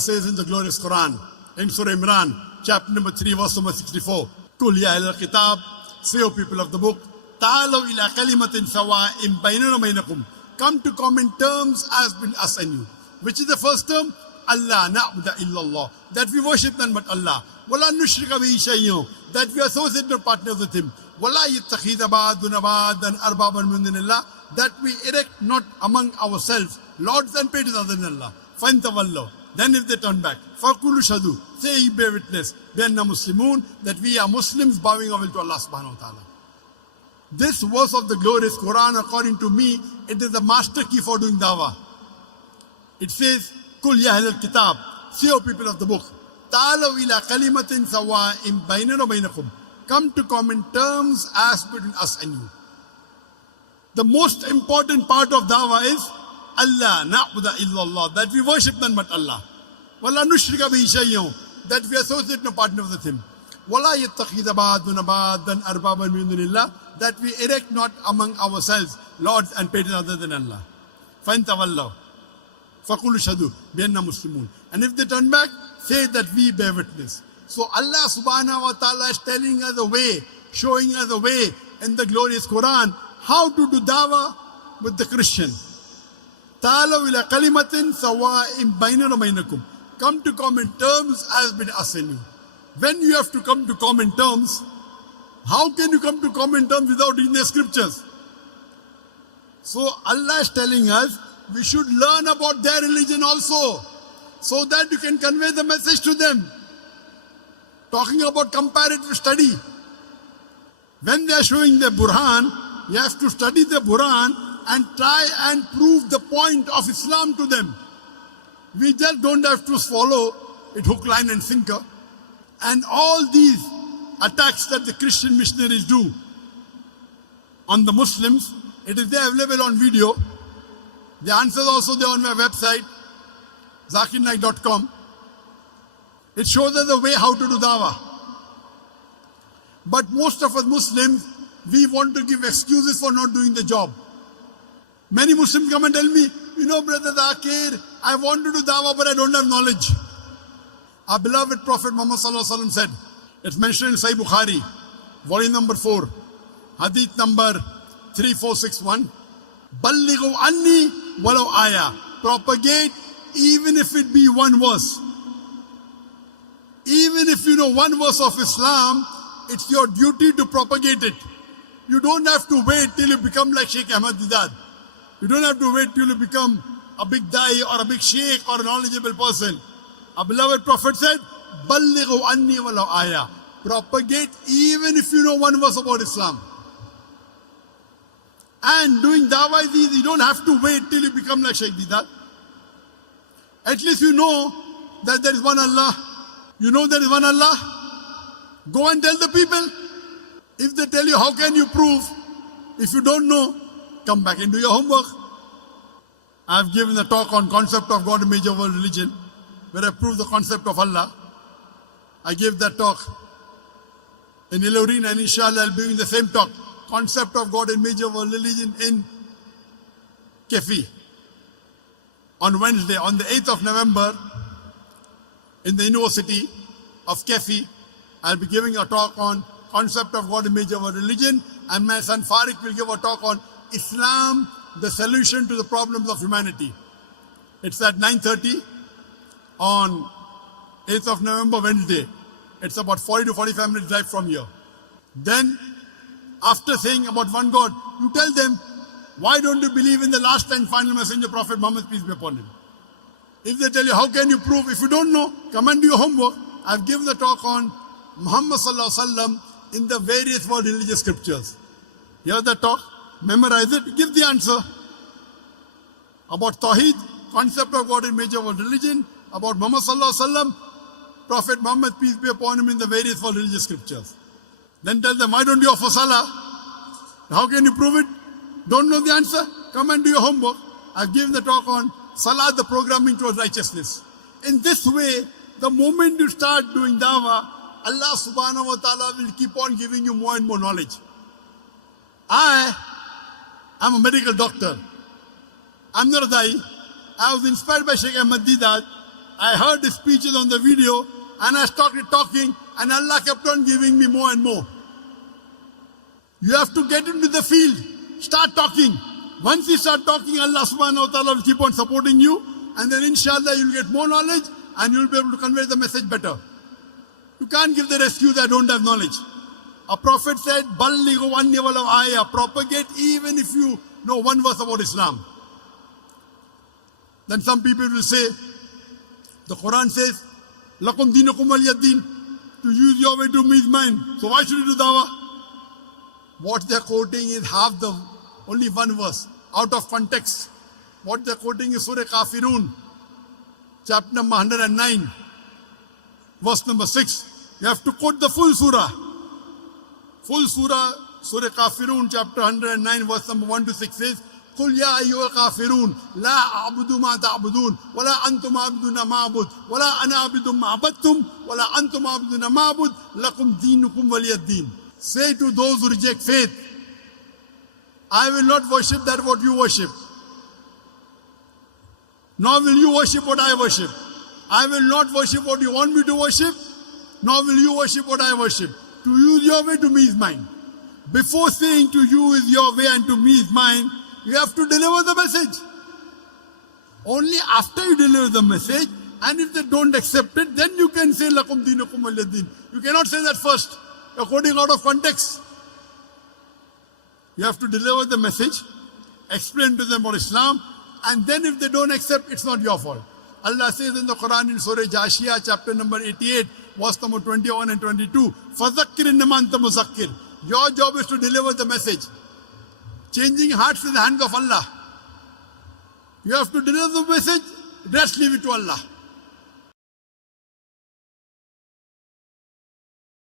says in the glorious Quran, in Surah Imran, chapter number 3, verse number 64, Kul ya ahlal kitab, say, O people of the book, ta'alaw ila kalimatin sawa'in baynana wa baynakum, come to common terms as between us and you. Which is the first term? Allah na'budu illallah, that we worship none but Allah. Wala nushrika bihi shay'un, that we associate no partners with him. Wala yattakhidha ba'duna ba'dan arbaban min dunillah, that we erect not among ourselves lords and patrons other than Allah. Fantawallahu, then if they turn back, faqulu shadu, say ye bear witness, bi'anna muslimun, that we are Muslims bowing our will to Allah subhanahu wa ta'ala. This verse of the glorious Quran, according to me, it is the master key for doing dawah. It says, Kul ya ahlal kitab, say, O people of the book, ta'alaw ila kalimatin sawa'in baynana wa baynakum, come to common terms as between us and you. The most important part of dawah is Allah na'budu illallah, that we worship none but Allah. Wala nushrika bihi shay'un, that we associate no partner with him. Wala yattakhidha ba'duna ba'dan arbaban min dunillah, that we erect not among ourselves lords and patrons other than Allah. Fantawallahu, faqulu shadu bi'anna muslimun, and if they turn back, say that we bear witness. So Allah subhanahu wa ta'ala is telling us a way, showing us a way in the glorious Quran how to do dawah with the Christian. Ta'alaw ila kalimatin sawa'in baynana wa baynakum, come to common terms as between us and you. When you have to come to common terms, how can you come to common terms without reading the scriptures? So Allah is telling us we should learn about their religion also, so that you can convey the message to them. Talking about comparative study. When they are showing the Burhan, you have to study the Burhan and try and prove the point of Islam to them. We just don't have to follow it hook, line and sinker. And all these attacks that the Christian missionaries do on the Muslims, it is there available on video. The answers also there on my website, zakirnaik.com. It shows us the way how to do dawah. But most of us Muslims, we want to give excuses for not doing the job. Many Muslims come and tell me, you know, Brother Zakir, I want to do dawah, but I don't have knowledge. Our beloved Prophet Muhammad said, it's mentioned in Sahih Bukhari, volume number 4, Hadith number 3461, Ballighu anni walau ayah, propagate even if it be one verse. Even if you know one verse of Islam, it's your duty to propagate it. You don't have to wait till you become like Sheikh Ahmad Didat. You don't have to wait till you become a big da'i or a big sheikh or a knowledgeable person. Our beloved Prophet said, Ballighu anni walau ayah. Propagate even if you know one verse about Islam. And doing dawah is easy. You don't have to wait till you become like Sheikh Didat. At least you know that there is one Allah. You know there is one Allah. Go and tell the people. If they tell you, how can you prove? If you don't know, come back and do your homework. I have given a talk on concept of God in major world religion, where I proved the concept of Allah. I gave that talk in Ilorin, and inshallah I'll be giving the same talk, concept of God in major world religion, in Kefi on Wednesday, on the 8th of November, in the University of Kefi. I'll be giving a talk on concept of God in major world religion, and my son Farik will give a talk on Islam, the solution to the problems of humanity. It's at 9:30 on 8th of November, Wednesday. It's about 40 to 45 minutes drive from here. Then, after saying about one God, you tell them, why don't you believe in the last and final messenger, Prophet Muhammad, peace be upon him? If they tell you, how can you prove? If you don't know, come and do your homework. I've given the talk on Muhammad sallallahu alaihi wasallam in the various world religious scriptures. Hear the talk, memorize it, give the answer. About Tawheed, concept of God in major world religion. About Muhammad sallallahu alaihi wasallam, Prophet Muhammad, peace be upon him, in the various world religious scriptures. Then tell them, why don't you offer salah? How can you prove it? Don't know the answer? Come and do your homework. I've given the talk on salah, the programming towards righteousness. In this way, the moment you start doing dawah, Allah subhanahu wa ta'ala will keep on giving you more and more knowledge. I am a medical doctor. I'm not a da'i. I was inspired by Sheikh Ahmad Didat I heard the speeches on the video and I started talking and Allah kept on giving me more and more. You have to get into the field. Start talking. Once you start talking, Allah subhanahu wa ta'ala will keep on supporting you, and then inshallah you'll get more knowledge and you'll be able to convey the message better. You can't give the excuse I don't have knowledge. A prophet said, Ballighu anni walau ayah, propagate even if you know one verse about Islam. Then some people will say, the Quran says, Lakum dinukum waliyad-din, to use your way to me is mine. So why should you do dawah? What they're quoting is only one verse, out of context. What they're quoting is Surah Kafirun, chapter number 109, verse number 6. You have to quote the full surah. Full surah, Surah Kafirun, chapter 109, verse number 1 to 6 says, قل يا أيها الكافرون لا أعبد ما تعبدون ولا أنتم عابدون ما أعبد ولا أنا عابد ما عبدتم ولا أنتم عابدون ما أعبد لكم دينكم ولي الدين. Say to those who reject faith, I will not worship that what you worship, nor will you worship what I worship. I will not worship what you want me to worship, nor will you worship what I worship. To you is your way, to me is mine. Before saying to you is your way and to me is mine, you have to deliver the message. Only after you deliver the message, and if they don't accept it, then you can say lakum dinukum waliyad-din. You cannot say that first. You're quoting out of context. You have to deliver the message, explain to them about Islam, and then if they don't accept, it's not your fault. Allah says in the Quran in Surah Jashiyah, chapter number 88, verse number 21 and 22, فَذَكِّرْ إِنَّمَا أَنْتَ مُذَكِّرْ. Your job is to deliver the message. Changing hearts in the hands of Allah. You have to deliver the message, rest leave it to Allah.